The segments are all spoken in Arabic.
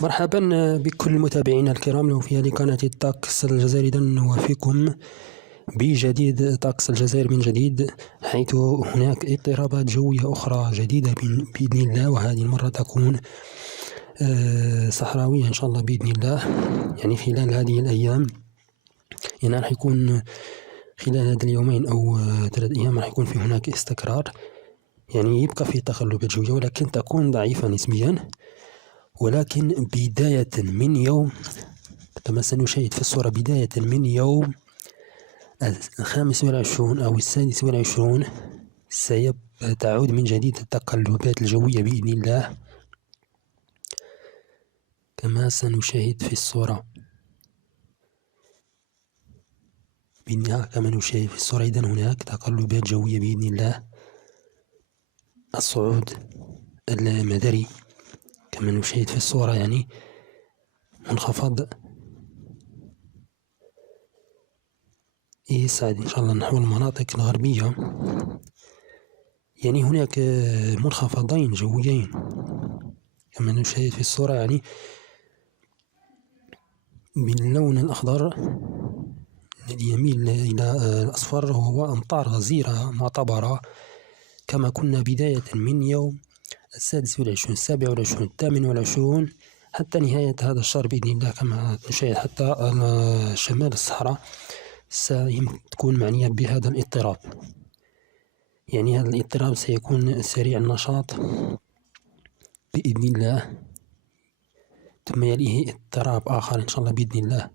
مرحبا بكل متابعينا الكرام. لو في هذه قناة الطقس الجزائري، إذا نوافيكم بجديد طقس الجزائر من جديد، حيث هناك اضطرابات جوية أخرى جديدة بإذن الله، وهذه المرة تكون صحراوية إن شاء الله بإذن الله. يعني خلال هذه الأيام، يعني راح يكون خلال هذا اليومين أو 3 أيام راح يكون في هناك استقرار، يعني يبقى في تقلبات جوية ولكن تكون ضعيفة نسبيا. ولكن بداية من يوم، كما سنشاهد في الصورة، بداية من يوم 25 أو 26 تعود من جديد التقلبات الجوية بإذن الله، كما سنشاهد في الصورة. إذن هناك تقلبات جوية بإذن الله. الصعود المدري كما نشاهد في الصورة، يعني منخفض يصعد إن شاء الله نحو المناطق الغربية. يعني هناك منخفضين جويين كما نشاهد في الصورة، يعني باللون الأخضر الذي يميل إلى الأصفر، وهو أمطار غزيرة معتبرة، كما كنا بداية من يوم 26 27 28 حتى نهاية هذا الشهر بإذن الله. كما نشاهد حتى شمال الصحراء ستكون معنية بهذا الاضطراب. يعني هذا الاضطراب سيكون سريع النشاط بإذن الله، ثم يليه اضطراب آخر إن شاء الله بإذن الله،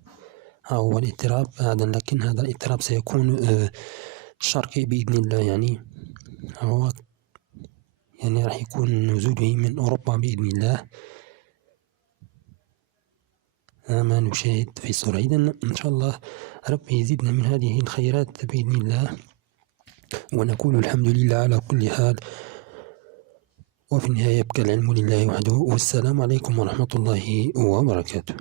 هو الاضطراب هذا، لكن هذا الاضطراب سيكون شرقي بإذن الله. يعني هو راح يكون نزوله من أوروبا بإذن الله، ما نشاهد في الصورة. إذن إن شاء الله ربي يزيدنا من هذه الخيرات بإذن الله، ونقول الحمد لله على كل حال، وفي النهاية يبقى العلم لله وحده. والسلام عليكم ورحمة الله وبركاته.